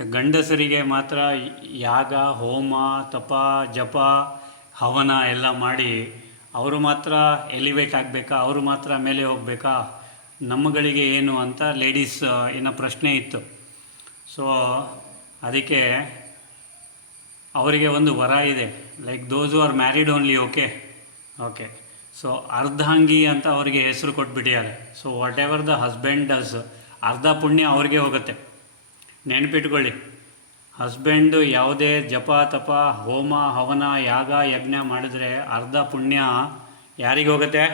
ಗಂಡಸರಿಗೆ ಮಾತ್ರ ಯಾಗ, ಹೋಮ, ತಪ, ಜಪ, ಹವನ ಎಲ್ಲ ಮಾಡಿ ಅವರು ಮಾತ್ರ ಎಲಿವೇಟ್ ಆಗಬೇಕಾ? ಅವರು ಮಾತ್ರ ಮೇಲೆ ಹೋಗಬೇಕಾ? ನಮ್ಮಗಳಿಗೆ ಏನು ಅಂತ ಲೇಡೀಸ್ ಏನ ಪ್ರಶ್ನೆ ಇತ್ತು. ಸೊ ಅದಕ್ಕೆ ಅವರಿಗೆ ಒಂದು ವರ ಇದೆ. Like those are married only okay okay so ಅರ್ಧಾಂಗಿ ಅಂತ ಅವರಿಗೆ ಹೆಸರು ಕೊಟ್ಬಿಟ್ಟಿದ್ದಾರೆ. So whatever the husband does ಅರ್ಧ ಪುಣ್ಯ ಅವ್ರಿಗೆ ಹೋಗುತ್ತೆ. ನೆನಪಿಟ್ಕೊಳ್ಳಿ. ಹಸ್ಬೆಂಡು ಯಾವುದೇ ಜಪ, ತಪ, ಹೋಮ, ಹವನ, ಯಾಗ, ಯಜ್ಞ ಮಾಡಿದ್ರೆ ಅರ್ಧ ಪುಣ್ಯ ಯಾರಿಗೆ ಹೋಗುತ್ತೆ?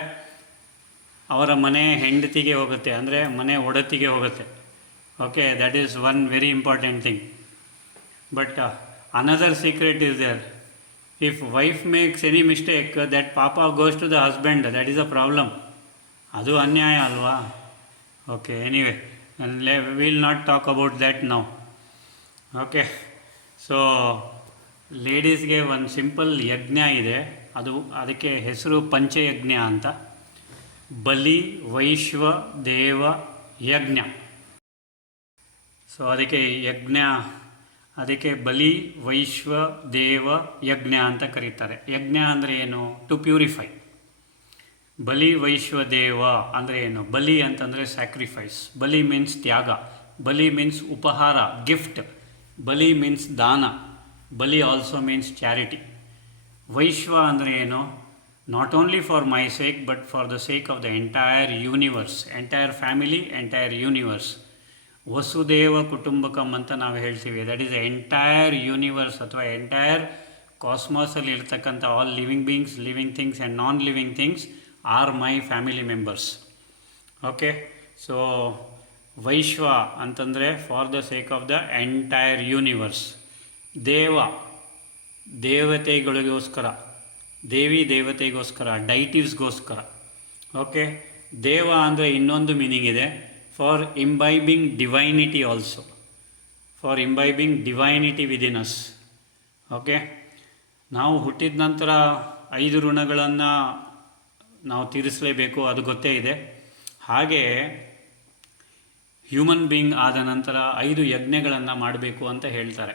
ಅವರ ಮನೆ ಹೆಂಡತಿಗೆ ಹೋಗುತ್ತೆ, ಅಂದರೆ ಮನೆ ಒಡತಿಗೆ ಹೋಗುತ್ತೆ. Okay that is one very important thing but another secret is there if wife makes any mistake that ಪಾಪ goes to the husband that is a problem ಅದು ಅನ್ಯಾಯ ಅಲ್ವಾ? Okay anyway will not talk about that now. Okay so ಲೇಡೀಸ್ಗೆ ಒಂದು simple ಯಜ್ಞ ಇದೆ. ಅದು, ಅದಕ್ಕೆ ಹೆಸರು ಪಂಚಯಜ್ಞ ಅಂತ. ಬಲಿ, ವೈಶ್ವ, ದೇವ, ಯಜ್ಞ. ಸೊ ಅದಕ್ಕೆ ಯಜ್ಞ, ಅದಕ್ಕೆ ಬಲಿ, ವೈಶ್ವ, ದೇವ, ಯಜ್ಞ ಅಂತ ಕರೀತಾರೆ. ಯಜ್ಞ ಅಂದರೆ ಏನು? ಟು ಪ್ಯೂರಿಫೈ ಬಲಿ ವೈಶ್ವದೇವ ಅಂದರೆ ಏನು? ಬಲಿ ಅಂತಂದರೆ ಸ್ಯಾಕ್ರಿಫೈಸ್ ಬಲಿ ಮೀನ್ಸ್ ತ್ಯಾಗ. ಬಲಿ ಮೀನ್ಸ್ ಉಪಹಾರ ಗಿಫ್ಟ್ ಬಲಿ ಮೀನ್ಸ್ ದಾನ. ಬಲಿ ಆಲ್ಸೋ ಮೀನ್ಸ್ ಚಾರಿಟಿ ವೈಶ್ವ ಅಂದರೆ ಏನು? Not only for my sake but for the sake of the entire universe entire family entire universe Vasudeva ಕುಟುಂಬಕಂ ಅಂತ ನಾವು ಹೇಳ್ತೀವಿ. ದಟ್ ಈಸ್ ಎಂಟೈರ್ ಯೂನಿವರ್ಸ್ ಅಥವಾ ಎಂಟೈರ್ ಕಾಸ್ಮಾಸಲ್ಲಿ ಇರ್ತಕ್ಕಂಥ all living beings living things and non living things are my family members okay so ವೈಶ್ವ ಅಂತಂದರೆ for the sake of the entire universe ದೇವ ದೇವತೆಗಳಿಗೋಸ್ಕರ, ದೇವಿ ದೇವತೆಗೋಸ್ಕರ ಡೈಟಿವ್ಸ್ಗೋಸ್ಕರ ಓಕೆ ದೇವ ಅಂದರೆ ಇನ್ನೊಂದು ಮೀನಿಂಗ್ ಇದೆ. For imbibing divinity also for imbibing divinity within us okay ನಾವು ಹುಟ್ಟಿದ ನಂತರ ಐದು ಋಣಗಳನ್ನು ನಾವು ತೀರಿಸಲೇಬೇಕು, ಅದು ಗೊತ್ತೇ ಇದೆ. ಹಾಗೆ ಹ್ಯೂಮನ್ ಬೀಯಿಂಗ್ ಆದ ನಂತರ ಐದು ಯಜ್ಞಗಳನ್ನು ಮಾಡಬೇಕು ಅಂತ ಹೇಳ್ತಾರೆ.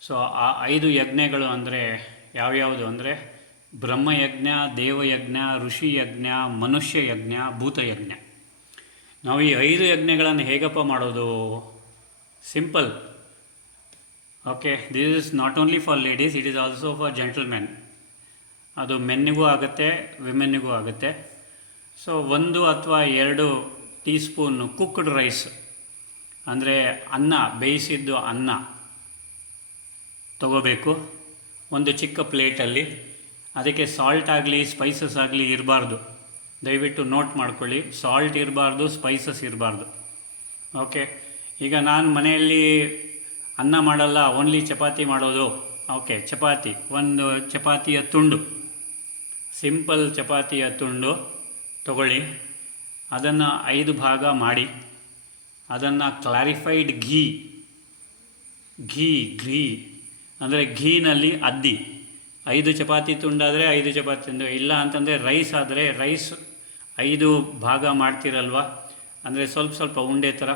ಸೊ ಆ ಐದು ಯಜ್ಞಗಳು ಅಂದರೆ ಯಾವ್ಯಾವುದು ಅಂದರೆ ಬ್ರಹ್ಮಯಜ್ಞ, ದೇವಯಜ್ಞ ಋಷಿ ಯಜ್ಞ ಮನುಷ್ಯ ಯಜ್ಞ ಭೂತಯಜ್ಞ. ನಾವು ಈ ಐದು ಯಜ್ಞಗಳನ್ನು ಹೇಗಪ್ಪ ಮಾಡೋದು? Simple okay this is not only for ladies it is also for gentlemen ಅದು ಮೆನ್ನಿಗೂ ಆಗುತ್ತೆ, ವಿಮೆನ್ನಿಗೂ ಆಗುತ್ತೆ. ಸೊ ಒಂದು ಅಥವಾ ಎರಡು ಟೀ ಸ್ಪೂನು ಕುಕ್ಡ್ ರೈಸ್ ಅಂದರೆ ಅನ್ನ, ಬೇಯಿಸಿದ್ದು ಅನ್ನ ತಗೋಬೇಕು. ಒಂದು ಚಿಕ್ಕ ಪ್ಲೇಟಲ್ಲಿ. ಅದಕ್ಕೆ ಸಾಲ್ಟ್ ಆಗಲಿ ಸ್ಪೈಸಸ್ ಆಗಲಿ ಇರಬಾರ್ದು. ದಯವಿಟ್ಟು ನೋಟ್ ಮಾಡ್ಕೊಳ್ಳಿ. ಸಾಲ್ಟ್ ಇರಬಾರ್ದು ಸ್ಪೈಸಸ್ ಇರಬಾರ್ದು. ಓಕೆ ಈಗ ನಾನು ಮನೆಯಲ್ಲಿ ಅನ್ನ ಮಾಡಲ್ಲ ಓನ್ಲಿ ಚಪಾತಿ ಮಾಡೋದು. ಓಕೆ ಚಪಾತಿ. ಒಂದು ಚಪಾತಿಯ ತುಂಡು. ಸಿಂಪಲ್ ಚಪಾತಿಯ ತುಂಡು ತಗೊಳ್ಳಿ. ಅದನ್ನು ಐದು ಭಾಗ ಮಾಡಿ. ಅದನ್ನು ಕ್ಲಾರಿಫೈಡ್ ಘೀ ಘೀ ಘೀ ಅಂದರೆ ಘೀನಲ್ಲಿ ಅದ್ದಿ. ಐದು ಚಪಾತಿ ತುಂಡಾದರೆ ಐದು ಚಪಾತಿ ತುಂಡು. ಇಲ್ಲ ಅಂತಂದರೆ ರೈಸ್ ಆದರೆ ರೈಸ್ ಐದು ಭಾಗ ಮಾಡ್ತಿರಲ್ವ? ಅಂದರೆ ಸ್ವಲ್ಪ ಸ್ವಲ್ಪ ಉಂಡೆ ಥರ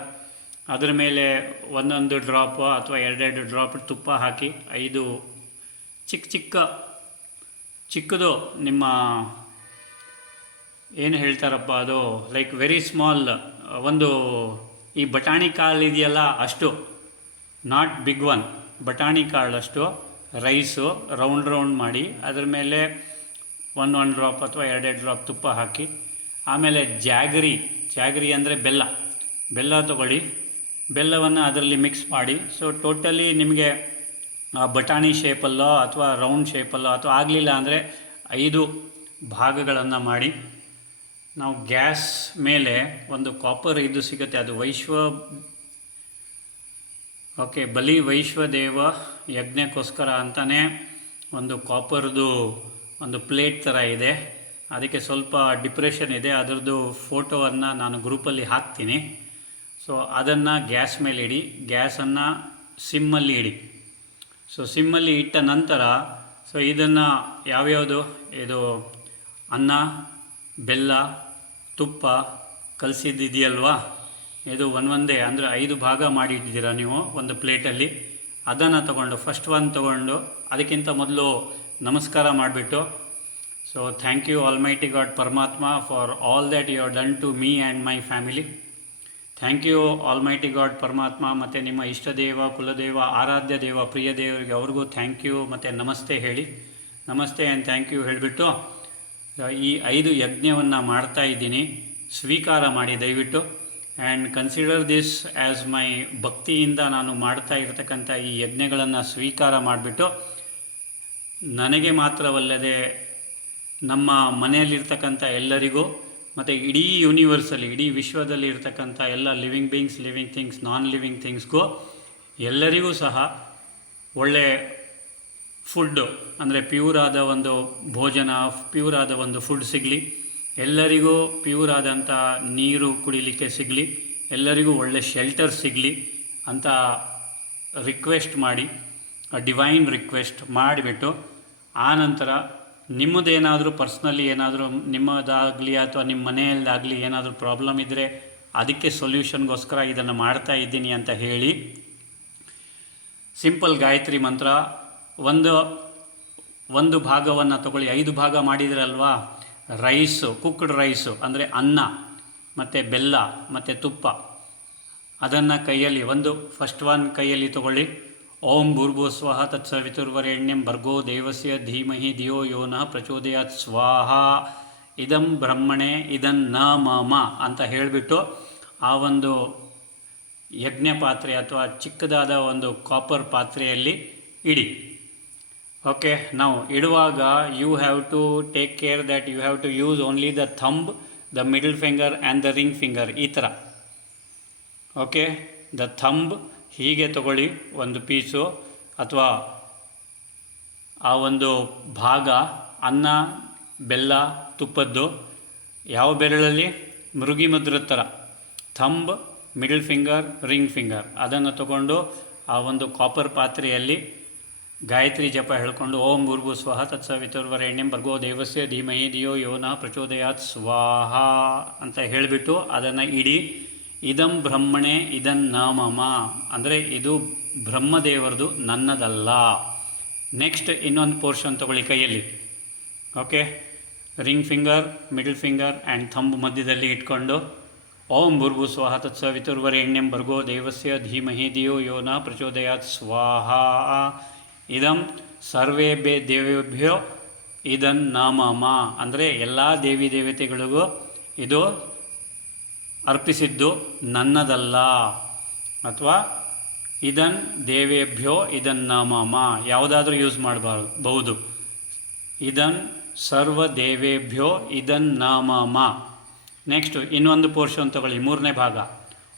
ಅದರ ಮೇಲೆ ಒಂದೊಂದು ಡ್ರಾಪ್ ಅಥವಾ ಎರಡೆರಡು ಡ್ರಾಪ್ ತುಪ್ಪ ಹಾಕಿ ಐದು ಚಿಕ್ಕ ಚಿಕ್ಕ ಚಿಕ್ಕದು ನಿಮ್ಮ ಏನು ಹೇಳ್ತಾರಪ್ಪ ಅದು ಲೈಕ್ ವೆರಿ ಸ್ಮಾಲ್ ಒಂದು ಈ ಬಟಾಣಿ ಕಾಳು ಇದೆಯಲ್ಲ ಅಷ್ಟು ನಾಟ್ ಬಿಗ್ ಒನ್ ಬಟಾಣಿ ಕಾಳು ಅಷ್ಟು ರೈಸು ರೌಂಡ್ ರೌಂಡ್ ಮಾಡಿ, ಅದ್ರ ಮೇಲೆ ಒನ್ ಒನ್ ಡ್ರಾಪ್ ಅಥವಾ ಎರಡೆರಡು ಡ್ರಾಪ್ ತುಪ್ಪ ಹಾಕಿ, ಆಮೇಲೆ ಜಾಗರಿ ಜಾಗರಿ ಅಂದರೆ ಬೆಲ್ಲ ಬೆಲ್ಲ ತಗೊಳ್ಳಿ, ಬೆಲ್ಲವನ್ನು ಅದರಲ್ಲಿ ಮಿಕ್ಸ್ ಮಾಡಿ ಸೊ ಟೋಟಲಿ ನಿಮಗೆ ಬಟಾಣಿ ಶೇಪಲ್ಲೋ ಅಥವಾ ರೌಂಡ್ ಶೇಪಲ್ಲೋ ಅಥವಾ ಆಗಲಿಲ್ಲ ಅಂದರೆ ಐದು ಭಾಗಗಳನ್ನು ಮಾಡಿ. ನಾವು ಗ್ಯಾಸ್ ಮೇಲೆ ಒಂದು ಕಾಪರ್ ಇದು ಸಿಗುತ್ತೆ, ಅದು ವೈಶ್ವ, ಓಕೆ, ಬಲಿ ವೈಶ್ವದೇವ ಯಜ್ಞಕ್ಕೋಸ್ಕರ ಅಂತಲೇ ಒಂದು ಕಾಪರ್ದು ಒಂದು ಪ್ಲೇಟ್ ಥರ ಇದೆ. ಅದಕ್ಕೆ ಸ್ವಲ್ಪ ಡಿಪ್ರೆಷನ್ ಇದೆ, ಅದರದ್ದು ಫೋಟೋವನ್ನು ನಾನು ಗ್ರೂಪಲ್ಲಿ ಹಾಕ್ತೀನಿ. ಸೊ ಅದನ್ನು ಗ್ಯಾಸ್ ಮೇಲೆ ಇಡಿ ಗ್ಯಾಸನ್ನು ಸಿಮ್ಮಲ್ಲಿ ಇಡಿ. ಸೊ ಸಿಮ್ಮಲ್ಲಿ ಇಟ್ಟ ನಂತರ ಸೊ ಇದನ್ನು ಯಾವ್ಯಾವುದು? ಇದು ಅನ್ನ, ಬೆಲ್ಲ, ತುಪ್ಪ ಕಲಸಿದ್ದಿದೆಯಲ್ವಾ? ಇದು ಒಂದೊಂದೇ ಅಂದರೆ ಐದು ಭಾಗ ಮಾಡಿ ಇಟ್ಟಿದ್ದೀರಾ ನೀವು ಒಂದು ಪ್ಲೇಟಲ್ಲಿ ಅದನ್ನು ತಗೊಂಡು ಫಸ್ಟ್ ಒನ್ ತಗೊಂಡು, ಅದಕ್ಕಿಂತ ಮೊದಲು ನಮಸ್ಕಾರ ಮಾಡಿಬಿಟ್ಟು so thank you almighty God ಪರಮಾತ್ಮ for all that you are done to me and my family thank you almighty God ಪರಮಾತ್ಮ ಮತ್ತು ನಿಮ್ಮ ಇಷ್ಟ ದೇವ ಕುಲದೇವ ಆರಾಧ್ಯ ದೇವ, ಪ್ರಿಯ ದೇವರಿಗೆ ಅವ್ರಿಗೂ ಥ್ಯಾಂಕ್ ಯು ಮತ್ತು ನಮಸ್ತೆ ಹೇಳಿ. ನಮಸ್ತೆ ಆ್ಯಂಡ್ ಥ್ಯಾಂಕ್ ಯು ಹೇಳಿಬಿಟ್ಟು ಈ ಐದು ಯಜ್ಞವನ್ನು ಮಾಡ್ತಾ ಇದ್ದೀನಿ. ಸ್ವೀಕಾರ ಮಾಡಿ ದಯವಿಟ್ಟು. And consider this as my ಭಕ್ತಿಯಿಂದ ನಾನು ಮಾಡ್ತಾ ಇರತಕ್ಕಂಥ ಈ ಯಜ್ಞಗಳನ್ನು ಸ್ವೀಕಾರ ಮಾಡಿಬಿಟ್ಟು, ನನಗೆ ಮಾತ್ರವಲ್ಲದೆ ನಮ್ಮ ಮನೆಯಲ್ಲಿರ್ತಕ್ಕಂಥ ಎಲ್ಲರಿಗೂ ಮತ್ತು ಇಡೀ ಯೂನಿವರ್ಸಲ್ಲಿ ಇಡೀ ವಿಶ್ವದಲ್ಲಿ ಇರ್ತಕ್ಕಂಥ ಎಲ್ಲ living beings living things non living ಥಿಂಗ್ಸ್ಗೂ ಎಲ್ಲರಿಗೂ ಸಹ ಒಳ್ಳೆ ಫುಡ್ಡು ಅಂದರೆ ಪ್ಯೂರ್ ಆದ ಒಂದು ಭೋಜನ ಪ್ಯೂರ್ ಆದ ಒಂದು ಫುಡ್ ಸಿಗಲಿ. ಎಲ್ಲರಿಗೂ ಪ್ಯೂರ್ ಆದಂಥ ನೀರು ಕುಡಿಲಿಕ್ಕೆ ಸಿಗಲಿ. ಎಲ್ಲರಿಗೂ ಒಳ್ಳೆ ಶೆಲ್ಟರ್ ಸಿಗಲಿ ಅಂತ ರಿಕ್ವೆಸ್ಟ್ ಮಾಡಿ ಡಿವೈನ್ ರಿಕ್ವೆಸ್ಟ್ ಮಾಡಿಬಿಟ್ಟು, ಆನಂತರ ನಿಮ್ಮದೇನಾದರೂ ಪರ್ಸ್ನಲಿ ಏನಾದರೂ ನಿಮ್ಮದಾಗಲಿ ಅಥವಾ ನಿಮ್ಮ ಮನೆಯಲ್ಲಾಗಲಿ ಏನಾದರೂ ಪ್ರಾಬ್ಲಮ್ ಇದ್ದರೆ ಅದಕ್ಕೆ ಸೊಲ್ಯೂಷನ್ಗೋಸ್ಕರ ಇದನ್ನು ಮಾಡ್ತಾ ಇದ್ದೀನಿ ಅಂತ ಹೇಳಿ ಸಿಂಪಲ್ ಗಾಯತ್ರಿ ಮಂತ್ರ. ಒಂದು ಒಂದು ಭಾಗವನ್ನು ತಗೊಳ್ಳಿ. ಐದು ಭಾಗ ಮಾಡಿದ್ರಲ್ವಾ? ರೈಸು ಕುಕ್ಡ್ ರೈಸು ಅಂದರೆ ಅನ್ನ, ಮತ್ತು ಬೆಲ್ಲ, ಮತ್ತು ತುಪ್ಪ. ಅದನ್ನು ಕೈಯಲ್ಲಿ, ಒಂದು ಫಸ್ಟ್ ಒನ್ ಕೈಯಲ್ಲಿ ತಗೊಳ್ಳಿ. ಓಂ ಭೂರ್ಭುವ ಸ್ವಹ ತತ್ಸವಿತುರ್ವರೆಣ್ಯಂ ಭರ್ಗೋ ದೇವಸ್ಯ ಧೀಮಹಿ ಧಿಯೋ ಯೋನಃ ಪ್ರಚೋದಯಾತ್ ಸ್ವಾಹ. ಇದಂ ಬ್ರಹ್ಮಣೆ ಇದನ್ನ ಮಮ ಅಂತ ಹೇಳಿಬಿಟ್ಟು ಆ ಒಂದು ಯಜ್ಞ ಪಾತ್ರೆ ಅಥವಾ ಚಿಕ್ಕದಾದ ಒಂದು ಕಾಪರ್ ಪಾತ್ರೆಯಲ್ಲಿ ಇಡಿ. ಓಕೆ, ನಾವು ಇಡುವಾಗ you have to take care that you have to use only the thumb the middle finger and the ring finger ಈ ಥರ. ಓಕೆ ದ ಥಂಬ್ ಹೀಗೆ ತಗೊಳ್ಳಿ ಒಂದು ಪೀಸು ಅಥವಾ ಆ ಒಂದು ಭಾಗ, ಅನ್ನ, ಬೆಲ್ಲ, ತುಪ್ಪದ್ದು ಯಾವ ಬೆರಳಲ್ಲಿ? ಮೃಗಿ ಮುದ್ರದ ಥರ. Thumb, middle finger, ring finger. ಅದನ್ನು ತಗೊಂಡು ಆ ಒಂದು ಕಾಪರ್ ಪಾತ್ರೆಯಲ್ಲಿ ಗಾಯತ್ರಿ ಜಪ ಹೇಳ್ಕೊಂಡು, ಓಂ ಭೂರ್ಭು ಸ್ವಹ ತತ್ಸವಿತುರ್ವರೆಣ್ಯಂ ಭರ್ಗೋ ದೇವಸ್ಯ ಧೀಮಹಿ ಧಿಯೋ ಯೋನ ಪ್ರಚೋದಯಾತ್ ಸ್ವಾಹ ಅಂತ ಹೇಳಿಬಿಟ್ಟು ಅದನ್ನು ಇಡಿ. ಇದಂ ಬ್ರಹ್ಮಣೆ ಇದನ್ ನಾಮಮ. ಅಂದರೆ ಇದು ಬ್ರಹ್ಮದೇವರದು ನನ್ನದಲ್ಲ. ನೆಕ್ಸ್ಟ್ ಇನ್ನೊಂದು ಪೋರ್ಷನ್ ತಗೊಳ್ಳಿ ಕೈಯಲ್ಲಿ. Okay ring finger middle finger and thumb ಮಧ್ಯದಲ್ಲಿ ಇಟ್ಕೊಂಡು, ಓಂ ಭೂರ್ಭು ಸ್ವಾಹ ತತ್ಸವಿತುರ್ವರೆಣ್ಯಂ ಭರ್ಗೋ ದೇವಸ್ಯ ಧೀಮಹಿ ಧಿಯೋ ನ ಪ್ರಚೋದಯಾತ್ ಸ್ವಾಹ. ಇದಂ ಸರ್ವೇಭ್ಯ ದೇವೇಭ್ಯೋ ಇದನ್ ನಾಮಮ. ಅಂದರೆ ಎಲ್ಲ ದೇವಿ ದೇವತೆಗಳಿಗೂ ಇದು ಅರ್ಪಿಸಿದ್ದು ನನ್ನದಲ್ಲ ಅಥವಾ ಇದನ್ ದೇವೇಭ್ಯೋ ಇದನ್ ನಾಮಮ ಯಾವುದಾದ್ರೂ ಯೂಸ್ ಮಾಡಬಾರ್ದು. ಬಹುದು ಇದನ್ ಸರ್ವ ದೇವೇಭ್ಯೋ ಇದನ್ ನಾಮಮ. ನೆಕ್ಸ್ಟು, ಇನ್ನೊಂದು ಪೋರ್ಷನ್ ತಗೊಳ್ಳಿ, ಮೂರನೇ ಭಾಗ.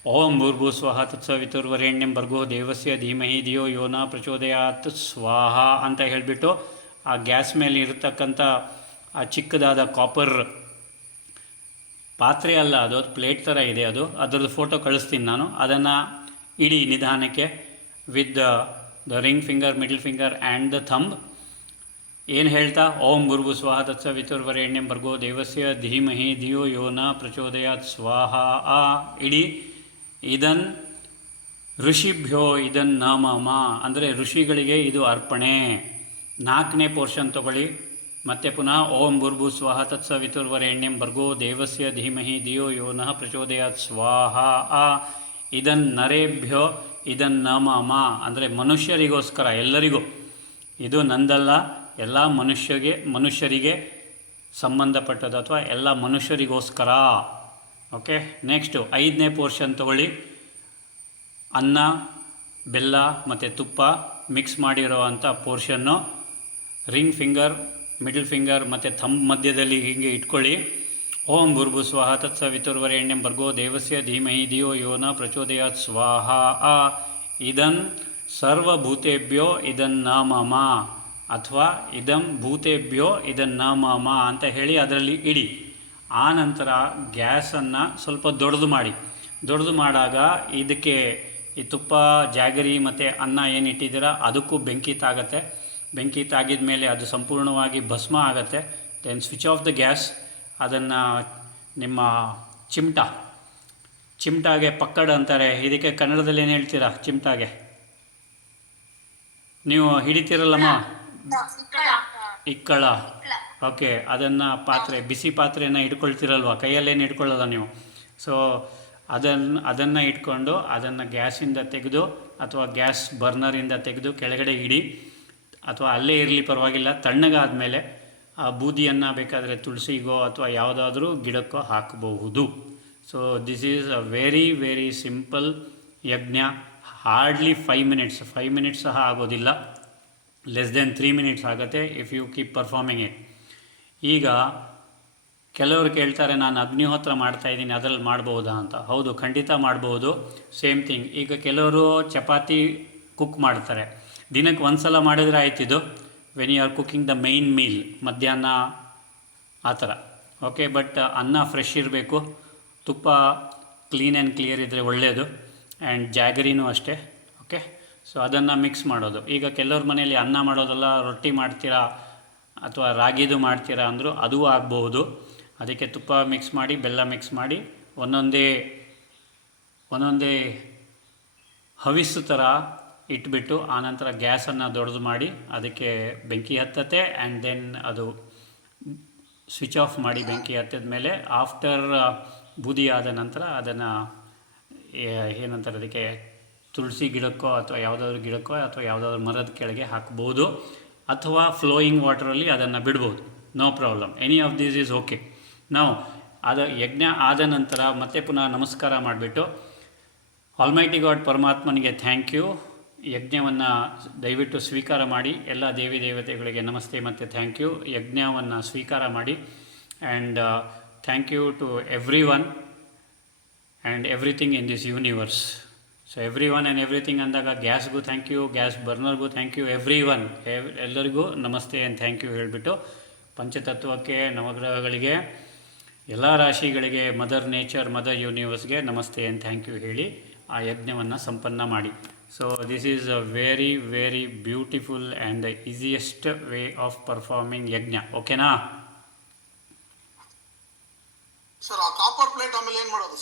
ಓಂ ಭೂರ್ಭು ಸ್ವಹ ತತ್ಸವಿತುರ್ವರೆಣ್ಯಂ ಭರ್ಗೋ ದೇವಸ್ಯ ಧೀಮಹಿ ದಿಯೋ ಯೋನ ಪ್ರಚೋದಯಾತ್ ಸ್ವಾಹ ಅಂತ ಹೇಳಿಬಿಟ್ಟು ಆ ಗ್ಯಾಸ್ ಮೇಲೆ ಇರತಕ್ಕಂಥ ಆ ಚಿಕ್ಕದಾದ ಕಾಪರ್ ಪಾತ್ರೆ ಅಲ್ಲ ಅದು ಪ್ಲೇಟ್ ಥರ ಇದೆ ಅದು. ಅದರದ್ದು ಫೋಟೋ ಕಳಿಸ್ತೀನಿ ನಾನು. ಅದನ್ನು ಇಡೀ ನಿಧಾನಕ್ಕೆ with the the ring finger middle finger and the thumb ಏನು ಹೇಳ್ತಾ? ಓಂ ಗುರುಗು ಸ್ವಾಹ ತತ್ಸವಿತುರ್ವರೆಣ್ಯಂ ಭರ್ಗೋ ದೇವಸ್ಯ ಧೀಮಹಿ ಧಿಯೋ ಯೋನ ಪ್ರಚೋದಯ ಸ್ವಾಹ. ಆ ಇಡೀ ಇದನ್ ಋಷಿಭ್ಯೋ ಇದನ್ ನಾಮಮ. ಅಂದರೆ ಋಷಿಗಳಿಗೆ ಇದು ಅರ್ಪಣೆ. ನಾಲ್ಕನೇ ಪೋರ್ಷನ್ ತಗೊಳ್ಳಿ. ಮತ್ತೆ ಪುನಃ ಓಂ ಭೂರ್ಭು ಸ್ವಾಹ ತತ್ಸವಿತುರ್ವರೆಣ್ಯಂ ಭರ್ಗೋ ದೇವಸ್ಯ ಧೀಮಹಿ ಧಿಯೋ ಯೋನಃ ಪ್ರಚೋದಯಾತ್ ಸ್ವಾಹ ಆ. ಇದನ್ ನರೇಭ್ಯೋ, ಇದನ್ ನಮಮ. ಅಂದರೆ ಮನುಷ್ಯರಿಗೋಸ್ಕರ, ಎಲ್ಲರಿಗೂ. ಇದು ನಂದಲ್ಲ, ಎಲ್ಲ ಮನುಷ್ಯಗೆ, ಮನುಷ್ಯರಿಗೆ ಸಂಬಂಧಪಟ್ಟದ್ದು ಅಥವಾ ಎಲ್ಲ ಮನುಷ್ಯರಿಗೋಸ್ಕರ. ಓಕೆ, ನೆಕ್ಸ್ಟು, ಐದನೇ ಪೋರ್ಷನ್ ತಗೊಳ್ಳಿ. ಅನ್ನ, ಬೆಲ್ಲ ಮತ್ತು ತುಪ್ಪ ಮಿಕ್ಸ್ ಮಾಡಿರೋ ಅಂಥ ಪೋರ್ಷನ್ನು ರಿಂಗ್ ಫಿಂಗರ್ ಮಿಡಲ್ ಫಿಂಗರ್ ಮತ್ತು ಥಂಬ್ ಮಧ್ಯದಲ್ಲಿ ಹೀಗೆ ಇಟ್ಕೊಳ್ಳಿ. ಓಂ ಭೂರ್ಭು ಸ್ವಾಹ ತತ್ಸವಿತುರ್ವರೆಣ್ಯಂ ಭರ್ಗೋ ದೇವಸ್ಯ ಧೀಮಹಿ ಧಿಯೋ ಯೋನ ಪ್ರಚೋದಯ ಸ್ವಾಹ ಆ. ಇದನ್ ಸರ್ವಭೂತೆಭ್ಯೋ ಇದನ್ ಮಮ ಅಥವಾ ಇದಂ ಭೂತೆಭ್ಯೋ ಇದನ್ ಮಮ ಅಂತ ಹೇಳಿ ಅದರಲ್ಲಿ ಇಡಿ. ಆ ನಂತರ ಗ್ಯಾಸನ್ನು ಸ್ವಲ್ಪ ದೊಡ್ಡದು ಮಾಡಿ. ದೊಡ್ಡದು ಮಾಡಿದಾಗ ಇದಕ್ಕೆ ಈ ತುಪ್ಪ, ಜಾಗರಿ ಮತ್ತು ಅನ್ನ ಏನು ಇಟ್ಟಿದ್ದೀರ, ಅದಕ್ಕೂ ಬೆಂಕಿ ತಾಗತ್ತೆ. ಬೆಂಕಿ ತಾಗಿದ ಮೇಲೆ ಅದು ಸಂಪೂರ್ಣವಾಗಿ ಭಸ್ಮ ಆಗುತ್ತೆ. Then switch off the gas ಅದನ್ನು ನಿಮ್ಮ ಚಿಮಟ. ಚಿಮಟಾಗೆ ಪಕ್ಕಡ ಅಂತಾರೆ. ಇದಕ್ಕೆ ಕನ್ನಡದಲ್ಲಿ ಏನು ಹೇಳ್ತೀರಾ? ಚಿಮಟಾಗೆ. ನೀವು ಹಿಡಿತೀರಲ್ಲಮ್ಮ? ಇಕ್ಕಳ. ಓಕೆ, ಅದನ್ನು ಪಾತ್ರೆ, ಬಿಸಿ ಪಾತ್ರೆಯನ್ನು ಇಟ್ಕೊಳ್ತೀರಲ್ವ? ಕೈಯಲ್ಲೇನು ಇಟ್ಕೊಳ್ಳಲ್ಲ ನೀವು? ಸೊ ಅದನ್ನು ಅದನ್ನು ಇಟ್ಕೊಂಡು ಅದನ್ನು ಗ್ಯಾಸಿಂದ ತೆಗೆದು ಅಥವಾ ಗ್ಯಾಸ್ ಬರ್ನರಿಂದ ತೆಗೆದು ಕೆಳಗಡೆ ಇಡಿ. ಅಥವಾ ಅಲ್ಲೇ ಇರಲಿ ಪರವಾಗಿಲ್ಲ, ತಣ್ಣಗಾದಮೇಲೆ ಆ ಬೂದಿಯನ್ನು ಬೇಕಾದರೆ ತುಳಸಿಗೋ ಅಥವಾ ಯಾವುದಾದ್ರೂ ಗಿಡಕ್ಕೋ ಹಾಕಬಹುದು. So this is a very very simple yajna. Hardly five minutes five minutes ಸಹ ಆಗೋದಿಲ್ಲ. ಲೆಸ್ ದೆನ್ ತ್ರೀ ಮಿನಿಟ್ಸ್ ಆಗುತ್ತೆ if you keep performing it ಈಗ ಕೆಲವರು ಕೇಳ್ತಾರೆ, ನಾನು ಅಗ್ನಿಹೋತ್ರ ಮಾಡ್ತಾ ಇದ್ದೀನಿ, ಅದರಲ್ಲಿ ಮಾಡ್ಬೋದಾ ಅಂತ. ಹೌದು, ಖಂಡಿತ ಮಾಡ್ಬೋದು. ಸೇಮ್ ಥಿಂಗ್ ಈಗ ಕೆಲವರು ಚಪಾತಿ ಕುಕ್ ಮಾಡ್ತಾರೆ. ದಿನಕ್ಕೆ ಒಂದು ಸಲ ಮಾಡಿದ್ರೆ ಆಯ್ತಿದು when you are cooking the main meal ಮಧ್ಯಾಹ್ನ ಆ ಥರ. ಓಕೆ ಬಟ್ ಅನ್ನ ಫ್ರೆಶ್ ಇರಬೇಕು. ತುಪ್ಪ ಕ್ಲೀನ್ ಆ್ಯಂಡ್ ಕ್ಲಿಯರ್ ಇದ್ದರೆ ಒಳ್ಳೆಯದು ಆ್ಯಂಡ್ ಜಾಗರಿನೂ ಅಷ್ಟೇ. ಓಕೆ ಸೊ ಅದನ್ನು ಮಿಕ್ಸ್ ಮಾಡೋದು. ಈಗ ಕೆಲವ್ರ ಮನೆಯಲ್ಲಿ ಅನ್ನ ಮಾಡೋದಲ್ಲ ರೊಟ್ಟಿ ಮಾಡ್ತೀರಾ ಅಥವಾ ರಾಗಿದು ಮಾಡ್ತೀರಾ ಅಂದರೂ ಅದೂ ಆಗ್ಬೋದು ಅದಕ್ಕೆ ತುಪ್ಪ ಮಿಕ್ಸ್ ಮಾಡಿ, ಬೆಲ್ಲ ಮಿಕ್ಸ್ ಮಾಡಿ, ಒಂದೊಂದೇ ಒಂದೊಂದೇ ಹವಿಸು ಥರ ಇಟ್ಬಿಟ್ಟು ಆನಂತರ ಗ್ಯಾಸನ್ನು ದೊಡ್ಡದು ಮಾಡಿ ಅದಕ್ಕೆ ಬೆಂಕಿ ಹತ್ತತ್ತೆ ಆ್ಯಂಡ್ ದೆನ್ ಅದು ಸ್ವಿಚ್ ಆಫ್ ಮಾಡಿ ಬೆಂಕಿ ಹತ್ತಿದ ಮೇಲೆ ಆಫ್ಟರ್ ಬೂದಿ ಆದ ನಂತರ ಅದನ್ನು ಏನಂತಾರೆ ಅದಕ್ಕೆ ತುಳಸಿ ಗಿಡಕ್ಕೋ ಅಥವಾ ಯಾವುದಾದ್ರು ಗಿಡಕ್ಕೋ ಅಥವಾ ಯಾವುದಾದ್ರು ಮರದ ಕೆಳಗೆ ಹಾಕ್ಬೋದು ಅಥವಾ ಫ್ಲೋಯಿಂಗ್ ವಾಟರಲ್ಲಿ ಅದನ್ನು ಬಿಡ್ಬೋದು. No problem any of these is okay ನಾವು ಅದು ಯಜ್ಞ ಆದ ನಂತರ ಮತ್ತೆ ಪುನಃ ನಮಸ್ಕಾರ ಮಾಡಿಬಿಟ್ಟು ಆಲ್ಮೈಟಿ ಗಾಡ್ ಪರಮಾತ್ಮನಿಗೆ ಥ್ಯಾಂಕ್ ಯು ಯಜ್ಞವನ್ನು ದಯವಿಟ್ಟು ಸ್ವೀಕಾರ ಮಾಡಿ ಎಲ್ಲ ದೇವಿ ದೇವತೆಗಳಿಗೆ ನಮಸ್ತೆ ಮತ್ತು ಥ್ಯಾಂಕ್ ಯು ಯಜ್ಞವನ್ನು ಸ್ವೀಕಾರ ಮಾಡಿ and thank you to everyone and everything in this universe so everyone and everything ಅಂದಾಗ ಗ್ಯಾಸ್ಗೂ ಥ್ಯಾಂಕ್ ಯು ಗ್ಯಾಸ್ ಬರ್ನರ್ಗೂ ಥ್ಯಾಂಕ್ ಯು ಎವ್ರಿ ಒನ್ ಎಲ್ಲರಿಗೂ ನಮಸ್ತೆ ಆ್ಯಂಡ್ ಥ್ಯಾಂಕ್ ಯು ಹೇಳಿಬಿಟ್ಟು ಪಂಚತತ್ವಕ್ಕೆ, ನವಗ್ರಹಗಳಿಗೆ, ಎಲ್ಲ ರಾಶಿಗಳಿಗೆ ಮದರ್ ನೇಚರ್ ಮದರ್ ಯೂನಿವರ್ಸ್ಗೆ ನಮಸ್ತೆ ಆ್ಯಂಡ್ ಥ್ಯಾಂಕ್ ಯು ಹೇಳಿ ಆ ಯಜ್ಞವನ್ನು ಸಂಪನ್ನ ಮಾಡಿ. So this is a very very beautiful and the easiest way of performing yajna ಓಕೆನಾ ಸರ್ ಆ ಕಾಪರ್ ಪ್ಲೇಟ್ ಆಮೇಲೆ ಏನು ಮಾಡೋದು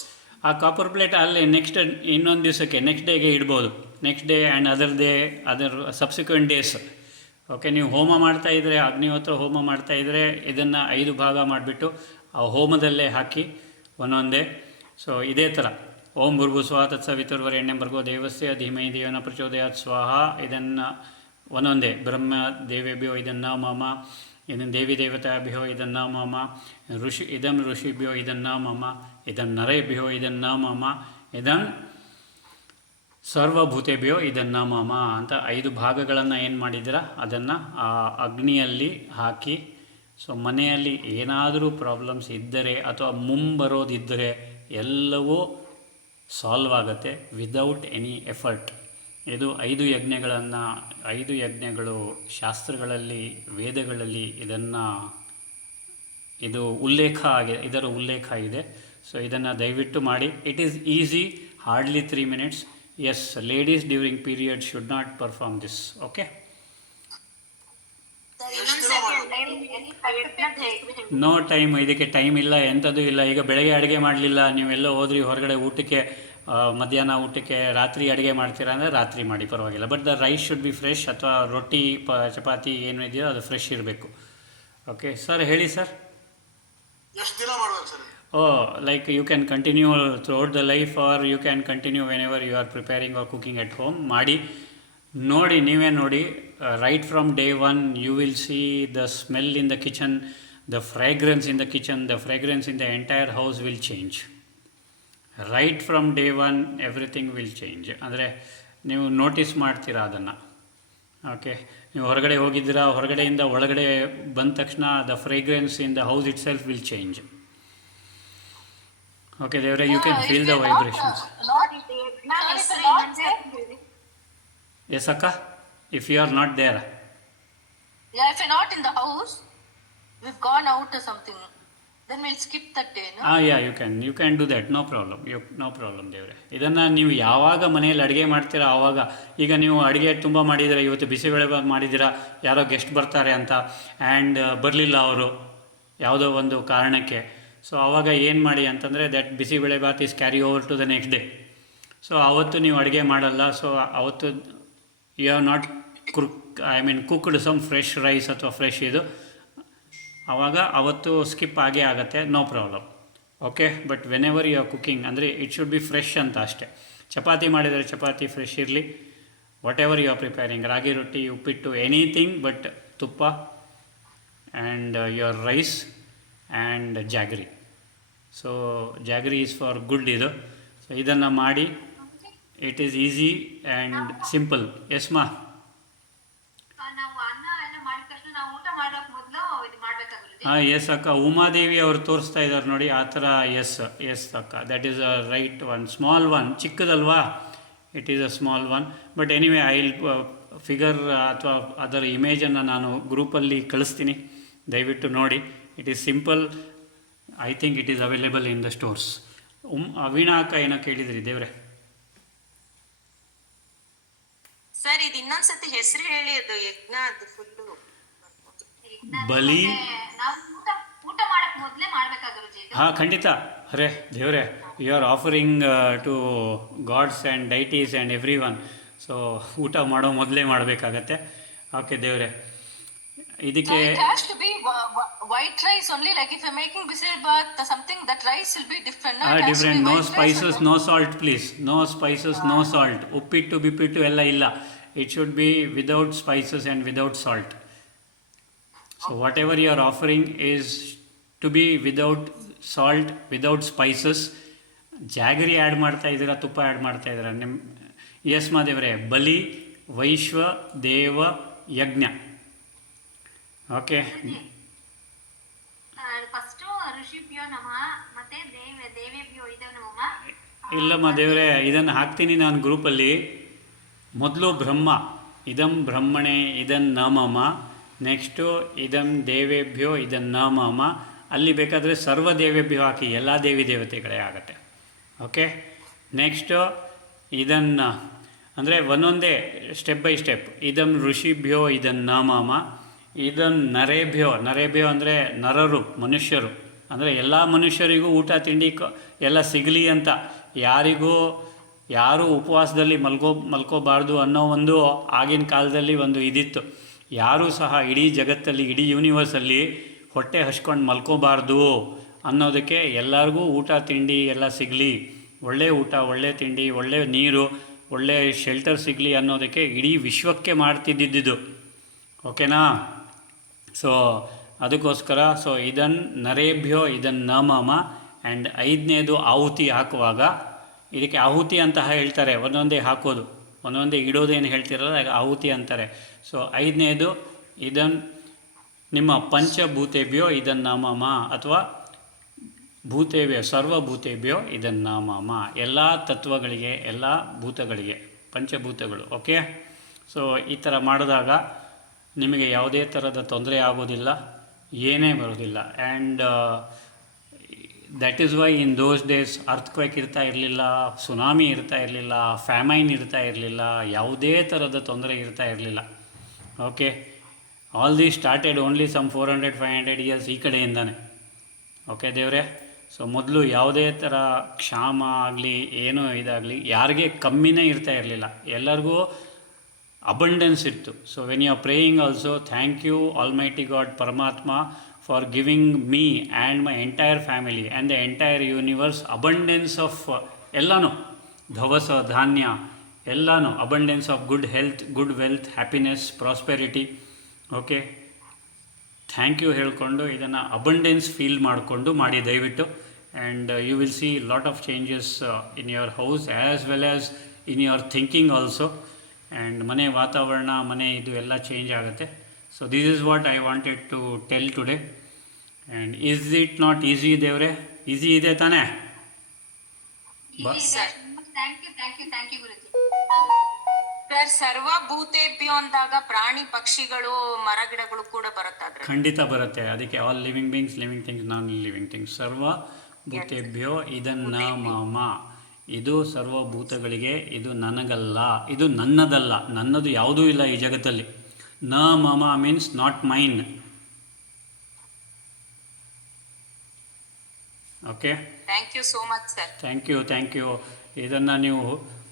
ಆ ಕಾಪರ್ ಪ್ಲೇಟ್ ಅಲ್ಲಿ ನೆಕ್ಸ್ಟ್ ಇನ್ನೊಂದು ದಿವಸಕ್ಕೆ ನೆಕ್ಸ್ಟ್ ಡೇಗೆ ಇಡ್ಬೋದು. Next day and other day other subsequent days okay ನೀವು ಹೋಮ ಮಾಡ್ತಾ ಇದ್ದರೆ ಅಗ್ನಿಹೋತ್ರ ಹೋಮ ಮಾಡ್ತಾ ಇದ್ದರೆ ಇದನ್ನು ಐದು ಭಾಗ ಮಾಡಿಬಿಟ್ಟು ಆ ಹೋಮದಲ್ಲೇ ಹಾಕಿ ಒಂದೊಂದೇ. ಸೊ ಇದೇ ಥರ ಓಂ ಭುರ್ಭು ಸ್ವ ತತ್ಸವಿತುರ್ವರೆಣ್ಯಂ ಭರ್ಗೋ ದೇವಸ್ಯ ಧೀಮೈ ದೇವನ ಪ್ರಚೋದಯಾತ್ ಸ್ವಾಹ. ಇದನ್ನು ಒಂದೊಂದೇ, ಬ್ರಹ್ಮ ದೇವೇಭ್ಯೋ ಇದನ್ನ ಮಮ ಇದನ್ನು ದೇವಿ ದೇವತಾಭ್ಯೋ ಇದನ್ನ ಮಮ ಋಷಿ ಇದಂ ಋಷಿಭ್ಯೋ ಇದನ್ನ ಮಮ ಇದಂ ನರೇಭ್ಯೋ ಇದನ್ನ ಮಮ ಇದಂ ಸರ್ವಭೂತೆಭ್ಯೋ ಇದನ್ನ ಮಮ ಅಂತ ಐದು ಭಾಗಗಳನ್ನು ಏನು ಮಾಡಿದ್ದೀರ? ಅದನ್ನು ಆ ಅಗ್ನಿಯಲ್ಲಿ ಹಾಕಿ, ಸೊ ಮನೆಯಲ್ಲಿ ಏನಾದರೂ ಪ್ರಾಬ್ಲಮ್ಸ್ ಇದ್ದರೆ ಅಥವಾ ಮುಂಬರೋದಿದ್ದರೆ ಎಲ್ಲವೂ ಸಾಲ್ವ್ ಆಗುತ್ತೆ ವಿದೌಟ್ ಎನಿ ಎಫರ್ಟ್ ಇದು ಐದು ಯಜ್ಞಗಳನ್ನು, ಐದು ಯಜ್ಞಗಳು ಶಾಸ್ತ್ರಗಳಲ್ಲಿ, ವೇದಗಳಲ್ಲಿ ಇದನ್ನು, ಇದು ಉಲ್ಲೇಖ ಆಗಿದೆ ಇದರ ಉಲ್ಲೇಖ ಇದೆ. ಸೊ ಇದನ್ನು ದಯವಿಟ್ಟು ಮಾಡಿ. It is easy hardly three minutes yes ladies during period should not perform this okay no time ಇದಕ್ಕೆ ಟೈಮ್ ಇಲ್ಲ ಎಂಥದ್ದು ಇಲ್ಲ. ಈಗ ಬೆಳಗ್ಗೆ ಅಡುಗೆ ಮಾಡಲಿಲ್ಲ ನೀವೆಲ್ಲ ಹೋದ್ರಿ ಹೊರಗಡೆ ಊಟಕ್ಕೆ ಮಧ್ಯಾಹ್ನ ಊಟಕ್ಕೆ ರಾತ್ರಿ ಅಡುಗೆ ಮಾಡ್ತೀರಾ ಅಂದರೆ ರಾತ್ರಿ ಮಾಡಿ ಪರವಾಗಿಲ್ಲ. But the rice should be fresh ಅಥವಾ ರೊಟ್ಟಿ ಪ ಚಪಾತಿ ಏನು ಇದೆಯೋ ಅದು ಫ್ರೆಶ್ ಇರಬೇಕು. ಓಕೆ ಸರ್ ಹೇಳಿ ಸರ್ ಎಷ್ಟು ದಿನ ಮಾಡ್ಬೇಕು sir oh like you can continue throughout the life or you can continue whenever you are preparing or cooking at home ಮಾಡಿ ನೋಡಿ ನೀವೇ ನೋಡಿ. Right from day one you will see the smell in the kitchen the fragrance in the kitchen the fragrance in the entire house will change right from day one everything will change ಅಂದರೆ ನೀವು notice ಮಾಡ್ತೀರಾ ಅದನ್ನು? Okay ನೀವು ಹೊರಗಡೆ ಹೋಗಿದ್ದೀರಾ? ಹೊರಗಡೆಯಿಂದ ಒಳಗಡೆ ಬಂದ ತಕ್ಷಣ the fragrance in the house itself will change okay ದೇವರೇ you can feel the vibrations yes ಅಕ್ಕ? If you are not there. Yeah, if you're not in the house, we've gone out or something, then we'll skip that day, no? Ah, yeah you can you can do that. No problem you no problem ದೇವ್ರೆ. ಇದನ್ನು ನೀವು ಯಾವಾಗ ಮನೆಯಲ್ಲಿ ಅಡುಗೆ ಮಾಡ್ತೀರಾ ಆವಾಗ? ಈಗ ನೀವು ಅಡುಗೆ ತುಂಬ ಮಾಡಿದ್ದೀರಾ ಇವತ್ತು ಬಿಸಿಬೇಳೆಬಾತ್ ಮಾಡಿದ್ದೀರಾ ಯಾರೋ ಗೆಸ್ಟ್ ಬರ್ತಾರೆ ಅಂತ. ಆ್ಯಂಡ್ ಬರಲಿಲ್ಲ ಅವರು ಯಾವುದೋ ಒಂದು ಕಾರಣಕ್ಕೆ. ಸೊ ಆವಾಗ ಏನು ಮಾಡಿ ಅಂತಂದರೆ that bisibele bath is carry over to the next day so ಅವತ್ತು ನೀವು ಅಡುಗೆ ಮಾಡಲ್ಲ. ಸೊ ಅವತ್ತು you have not cook I mean cooked some fresh rice ಅಥವಾ ಫ್ರೆಶ್ ಇದು ಆವಾಗ ಅವತ್ತು ಸ್ಕಿಪ್ ಆಗೇ ಆಗುತ್ತೆ no problem okay but whenever you are cooking ಅಂದರೆ ಇಟ್ ಶುಡ್ ಬಿ ಫ್ರೆಶ್ ಅಂತ ಅಷ್ಟೇ. ಚಪಾತಿ ಮಾಡಿದರೆ ಚಪಾತಿ ಫ್ರೆಶ್ ಇರಲಿ. Whatever you are preparing ragi rotti, uppittu anything but tuppa and your rice and jaggery so jaggery is for good ಇದು. So ಇದನ್ನು ಮಾಡಿ it is easy and simple yes ಮಾ ನಾವು ಅನ್ನ ಎಲ್ಲ ಮಾಡಿದ ತಕ್ಷಣ ನಾವು ಊಟ ಮಾಡೋಕ್ ಮೊದಲು ಇದು ಮಾಡ್ಬೇಕಾ ಗುರುಜಿ ಹಾಂ ಎಸ್ ಅಕ್ಕ. ಉಮಾದೇವಿ ಅವರು ತೋರಿಸ್ತಾ ಇದ್ದಾರೆ ನೋಡಿ, ಆ ಥರ ಎಸ್ ಎಸ್ ಅಕ್ಕ. That is a right one small one ಚಿಕ್ಕದಲ್ವಾ? It is a small one but anyway I will figure ಅಥವಾ ಅದರ ಇಮೇಜನ್ನು ನಾನು ಗ್ರೂಪಲ್ಲಿ ಕಳಿಸ್ತೀನಿ. ದಯವಿಟ್ಟು ನೋಡಿ. It is simple I think it is available in the stores um, Veena ಅಕ್ಕ, ಏನೋ ಕೇಳಿದ್ರಿ, ದೇವ್ರೆ. ಸರ್, ಇದು ಇನ್ನೊಂದ್ಸತಿ ಹೆಸರು ಹೇಳಿ, ಅದು ಯಜ್ಞ, ಅದು ಫುಲ್ಲು ಬಲಿ. ಹಾ ಖಂಡಿತ. ಅರೆ ದೇವ್ರೆ you are offering to gods and deities and everyone so ಊಟ ಮಾಡೋ ಮೊದಲೇ ಮಾಡಬೇಕಾಗತ್ತೆ. ಓಕೆ ದೇವ್ರೆ. ಇದಕ್ಕೆ different no spices no salt please no spices no salt ಉಪ್ಪಿಟ್ಟು ಬಿಪ್ಪಿಟ್ಟು ಎಲ್ಲ ಇಲ್ಲ it should be without spices and without salt so whatever are offering offering is to be without salt without spices jaggery add ಮಾಡ್ತಾ ಇದ್ದೀರಾ ತುಪ್ಪ add ಮಾಡ್ತಾ ಇದ್ದೀರಾ ನಿಮ್ಮ S ದೇವರೇ ಬಲಿ ವೈಶ್ವ ದೇವ ಯಜ್ಞ ಓಕೆ ಇಲ್ಲಮ್ಮ ದೇವರೇ ಇದನ್ನು ಹಾಕ್ತೀನಿ ನಾನು ಗ್ರೂಪಲ್ಲಿ ಮೊದಲು ಬ್ರಹ್ಮ ಇದಂ ಬ್ರಹ್ಮಣೆ ಇದನ್ ನಮಮ. ನೆಕ್ಸ್ಟು ಇದಂ ದೇವೇಭ್ಯೋ ಇದನ್ ಮಾಮ ಅಲ್ಲಿ ಬೇಕಾದರೆ ಸರ್ವ ದೇವೇಭ್ಯೋ ಹಾಕಿ ಎಲ್ಲ ದೇವಿ ದೇವತೆಗಳೇ ಆಗುತ್ತೆ. ಓಕೆ? ನೆಕ್ಸ್ಟು ಇದನ್ನು, ಅಂದರೆ ಒಂದೊಂದೇ ಸ್ಟೆಪ್ ಬೈ ಸ್ಟೆಪ್ ಇದಂ ಋಷಿಭ್ಯೋ ಇದನ್ ನಮಾಮ. ಇದನ್ ನರೇಭ್ಯೋ ನರೇಭ್ಯೋ ಅಂದರೆ ನರರು, ಮನುಷ್ಯರು. ಅಂದರೆ ಎಲ್ಲ ಮನುಷ್ಯರಿಗೂ ಊಟ, ತಿಂಡಿ ಎಲ್ಲ ಸಿಗಲಿ ಅಂತ. ಯಾರಿಗೂ, ಯಾರೂ ಉಪವಾಸದಲ್ಲಿ ಮಲ್ಕೋ ಮಲ್ಕೋಬಾರ್ದು ಅನ್ನೋ ಒಂದು ಆಗಿನ ಕಾಲದಲ್ಲಿ ಒಂದು ಇದಿತ್ತು. ಯಾರೂ ಸಹ ಇಡೀ ಜಗತ್ತಲ್ಲಿ, ಇಡೀ ಯೂನಿವರ್ಸಲ್ಲಿ ಹೊಟ್ಟೆ ಹಚ್ಕೊಂಡು ಮಲ್ಕೋಬಾರ್ದು ಅನ್ನೋದಕ್ಕೆ ಎಲ್ಲರಿಗೂ ಊಟ, ತಿಂಡಿ ಎಲ್ಲ ಸಿಗಲಿ. ಒಳ್ಳೆಯ ಊಟ, ಒಳ್ಳೆ ತಿಂಡಿ, ಒಳ್ಳೆ ನೀರು, ಒಳ್ಳೆ ಶೆಲ್ಟರ್ ಸಿಗಲಿ ಅನ್ನೋದಕ್ಕೆ ಇಡೀ ವಿಶ್ವಕ್ಕೆ ಮಾಡ್ತಿದ್ದಿದ್ದು. ಓಕೆನಾ? ಸೊ ಅದಕ್ಕೋಸ್ಕರ ಸೊ ಇದನ್ನು ನರೇಭ್ಯೋ ಇದನ್ನು ನಮಮ ಆ್ಯಂಡ್ ಐದನೇದು ಆಹುತಿ ಹಾಕುವಾಗ, ಇದಕ್ಕೆ ಆಹುತಿ ಅಂತ ಹೇಳ್ತಾರೆ, ಒಂದೊಂದೇ ಹಾಕೋದು. ಒಂದೊಂದೇ ಇಡೋದೇನು ಹೇಳ್ತಿರಲ್ಲ ಆಹುತಿ ಅಂತಾರೆ. ಸೊ ಐದನೇದು, ಇದನ್ ನಿಮ್ಮ ಪಂಚಭೂತೇಭ್ಯೋ ಇದನ್ನು ನಾಮಮ ಅಥವಾ ಭೂತೇವ್ಯ ಸರ್ವಭೂತೇಭ್ಯೋ ಇದನ್ನು ನಾಮಮ. ಎಲ್ಲ ತತ್ವಗಳಿಗೆ, ಎಲ್ಲ ಭೂತಗಳಿಗೆ, ಪಂಚಭೂತಗಳು ಓಕೆ ಸೊ ಈ ಥರ ಮಾಡಿದಾಗ ನಿಮಗೆ ಯಾವುದೇ ಥರದ ತೊಂದರೆ ಆಗೋದಿಲ್ಲ, ಏನೇ ಬರೋದಿಲ್ಲ. And that is why in those days earthquake ಇರ್ತಾ ಇರಲಿಲ್ಲ ಸುನಾಮಿ ಇರ್ತಾ ಇರಲಿಲ್ಲ ಫ್ಯಾಮೈನ್ ಇರ್ತಾ ಇರಲಿಲ್ಲ, ಯಾವುದೇ ಥರದ ತೊಂದರೆ ಇರ್ತಾ ಇರಲಿಲ್ಲ. Okay all the started only some four hundred five hundred years ಈ ಕಡೆಯಿಂದಾನೆ. ಓಕೆ ದೇವ್ರೆ? ಸೊ ಮೊದಲು ಯಾವುದೇ ಥರ ಕ್ಷಾಮ ಆಗಲಿ, ಏನೋ ಇದಾಗಲಿ, ಯಾರಿಗೆ ಕಮ್ಮಿನೇ ಇರ್ತಾ ಇರಲಿಲ್ಲ. ಎಲ್ಲರಿಗೂ ಅಬಂಡೆನ್ಸ್ ಇತ್ತು. So when you are praying also thank you almighty God Paramatma for giving me and my entire family and the entire universe abundance of ಎಲ್ಲನೂ. ಧವಸ, ಧಾನ್ಯ, ಎಲ್ಲನೂ. Abundance of good health good wealth happiness prosperity okay thank you ಹೇಳಿಕೊಂಡು ಇದನ್ನು abundance feel ಮಾಡಿಕೊಂಡು ಮಾಡಿ ದಯವಿಟ್ಟು. And you will see lot of changes in your house as well as in your thinking also and ಮನೆ ವಾತಾವರಣ, ಮನೆ ಇದು ಎಲ್ಲ ಚೇಂಜ್ ಆಗುತ್ತೆ. So this is what I wanted to tell today and is it not easy ದೇವ್ರೆ? Easy ಇದೆ ತಾನೇ? Sir ಸರ್ವ ಭೂತೇಭ್ಯೋ ಅಂದಾಗ ಪ್ರಾಣಿ ಪಕ್ಷಿಗಳು ಮರಗಿಡಗಳು ಕೂಡ ಬರುತ್ತೆ ಖಂಡಿತ ಬರುತ್ತೆ. ಅದಕ್ಕೆ all living beings living things non living things ಸರ್ವ ಭೂತೇಭ್ಯೋ ಇದನ್ನ ಮಾಮ ಇದು ಸರ್ವಭೂತಗಳಿಗೆ ಇದು ನನಗಲ್ಲ. ಇದು ನನ್ನದಲ್ಲ. ನನ್ನದು ಯಾವುದೂ ಇಲ್ಲ ಈ ಜಗತ್ತಲ್ಲಿ. ನ ಮಮ means not mine okay thank you so much sir thank you thank you ಇದನ್ನು ನೀವು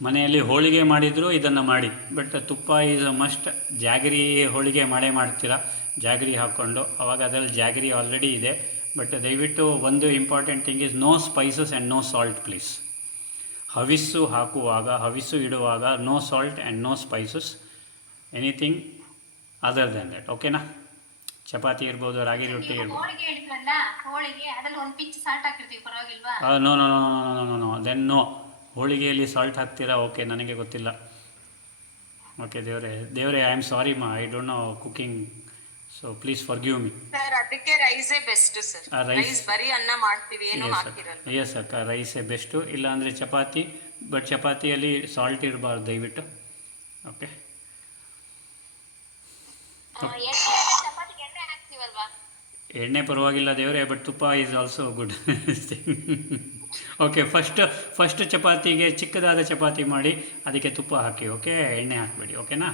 ಮನೆಯಲ್ಲಿ ಹೋಳಿಗೆ ಮಾಡಿದರೂ ಇದನ್ನು ಮಾಡಿ. ಬಟ್ ತುಪ್ಪ ಈಸ್ ಮಸ್ಟ್ ಜಾಗರಿ ಹೋಳಿಗೆ ಮಾಡೇ ಮಾಡ್ತೀರಾ? ಜಾಗರಿ ಹಾಕ್ಕೊಂಡು ಅವಾಗ ಅದರಲ್ಲಿ ಜಾಗರಿ ಆಲ್ರೆಡಿ ಇದೆ. ಬಟ್ ದಯವಿಟ್ಟು ಒಂದು important thing is no spices and no salt please ಹವಿಸ್ಸು ಹಾಕುವಾಗ ಹವಿಸ್ಸು ಇಡುವಾಗ no salt and no spices anything other than that ಓಕೆನಾ ಚಪಾತಿ ಇರ್ಬೋದು ರಾಗಿ ರೊಟ್ಟಿ ಇರ್ಬೋದು. ಹೋಳಿಗೆ ಹೇಳಿದ್ರಲ್ಲ ಹೋಳಿಗೆ ಅದ್ರಲ್ಲಿ ಒಂದ್ ಪಿಚ್ ಸಾಲ್ಟ್ ಹಾಕಿರ್ತೀವಿ ಪರವಾಗಿಲ್ವಾ? No no no no no no then no ಹೋಳಿಗೆಯಲ್ಲಿ salt ಹಾಕ್ತೀರಾ? ಓಕೆ ನನಗೆ ಗೊತ್ತಿಲ್ಲ. ಓಕೆ ದೇವರೇ ದೇವರೇ ಐ ಆಮ್ ಸಾರಿ ಮಾ I don't know cooking so please forgive me sir ಅದಕ್ಕೆ ರೈಸೇ ಬೆಸ್ಟ್ ಸರ್ ಆ, rice- ರೈಸ್ ಬರೀ ಅನ್ನ ಮಾಡ್ತೀವಿ ಏನು ಎಸ್ ಹಾಕಿರಲ್ಲ. ಎಸ್ ಅಕ್ಕ ರೈಸೇ ಬೆಸ್ಟು ಇಲ್ಲಾಂದರೆ ಚಪಾತಿ ಬಟ್ ಚಪಾತಿಯಲ್ಲಿ ಸಾಲ್ಟ್ ಇರಬಾರ್ದು ದಯವಿಟ್ಟು. ಓಕೆ ಹಾಕ್ತೀವಲ್ವಾ ಎಣ್ಣೆ ಪರವಾಗಿಲ್ಲ ದೇವರೇ but tuppa is also good okay first first ಚಪಾತಿಗೆ ಚಿಕ್ಕದಾದ ಚಪಾತಿ ಮಾಡಿ ಅದಕ್ಕೆ ತುಪ್ಪ ಹಾಕಿ ಓಕೆ ಎಣ್ಣೆ ಹಾಕಬೇಡಿ ಓಕೆನಾ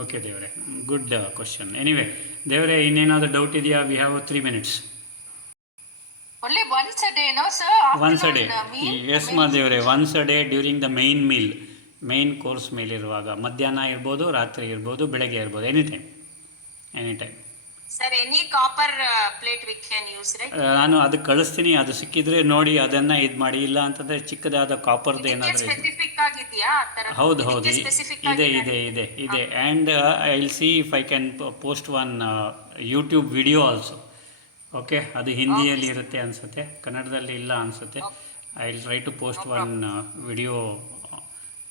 ಓಕೆ ದೇವರೇ ಗುಡ್ ಕ್ವಶನ್ ಎನಿವೆ ದೇವರೇ ಇನ್ನೇನಾದರೂ ಡೌಟ್ ಇದೆಯಾ? We have three minutes? Once a day yes ಮಾ ದೇವರೇ once a day during the main meal main course meal ಇರುವಾಗ ಮಧ್ಯಾಹ್ನ ಇರ್ಬೋದು ರಾತ್ರಿ ಇರ್ಬೋದು ಬೆಳಗ್ಗೆ ಇರ್ಬೋದು any time any time sir any copper plate we can use right ನಾನು ಅದು ಕಳಿಸ್ತೀನಿ. ಅದು ಸಿಕ್ಕಿದ್ರೆ ನೋಡಿ ಅದನ್ನ ಇದು ಮಾಡಿ. ಇಲ್ಲ ಅಂತಂದ್ರೆ ಚಿಕ್ಕದಾದ ಕಾಪರ್ದು ಏನಾದರೂ ಇದೆ. ಸ್ಪೆಸಿಫಿಕ್ ಆಗಿದೆಯಾ? ಹೌದು ಹೌದು. ಇದೆ ಇದೆ ಇದೆ ಇದೆ. And I will see if I can post one YouTube video also okay ಅದು ಹಿಂದಿಯಲ್ಲಿ ಇರುತ್ತೆ ಅನಿಸುತ್ತೆ. ಕನ್ನಡದಲ್ಲಿ ಇಲ್ಲ ಅನಿಸುತ್ತೆ. I will try to post one video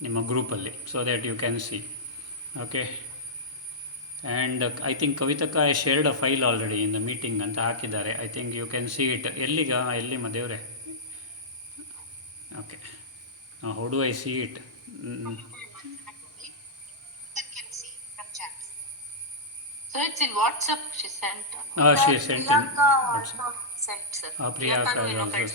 ನಿಮ್ಮ ಗ್ರೂಪಲ್ಲಿ so that you can see okay and I think ಕವಿತಕ್ಕ I shared a file already in the meeting ಅಂತ ಹಾಕಿದ್ದಾರೆ. I think you can see it ಎಲ್ಲಿಗ? ಎಲ್ಲಿ ದೇವ್ರೆ? Okay how do I see it So it's in WhatsApp. She sent.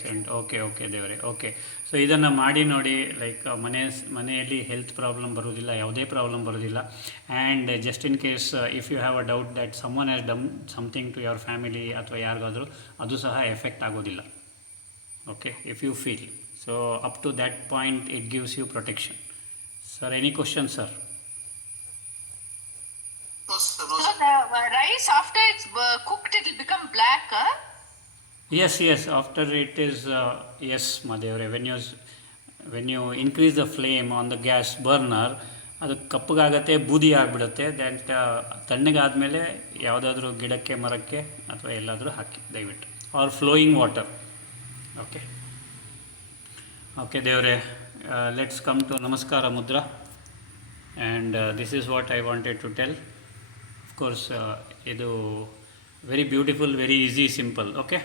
Sent okay okay ದೇವರೇ. Okay so ಇದನ್ನು ಮಾಡಿ ನೋಡಿ like ಮನೆ ಮನೆಯಲ್ಲಿ ಹೆಲ್ತ್ ಪ್ರಾಬ್ಲಮ್ ಬರೋದಿಲ್ಲ ಯಾವುದೇ ಪ್ರಾಬ್ಲಮ್ ಬರೋದಿಲ್ಲ and just in case if you have a doubt that someone has done something to your family ಅಥವಾ ಯಾರಿಗಾದರೂ ಅದು ಸಹ ಎಫೆಕ್ಟ್ ಆಗೋದಿಲ್ಲ. Okay if you feel so up to that point it gives you protection sir any question sir rice after it's cooked it uh, rice Yes, yes, after it is, uh, yes, Madhavre, when you, when you increase the flame on the gas burner, ಅದು ಕಪ್ಪಗಾಗತ್ತೆ ಬೂದಿ ಆಗಿಬಿಡುತ್ತೆ that ತಣ್ಣಗಾದಮೇಲೆ ಯಾವುದಾದ್ರೂ ಗಿಡಕ್ಕೆ ಮರಕ್ಕೆ ಅಥವಾ ಎಲ್ಲಾದರೂ ಹಾಕಿ ದಯವಿಟ್ಟು. Or flowing water okay okay ದೇವರೇ let's come to namaskara mudra. And this is what I wanted to tell course ಇದು very beautiful very easy simple okay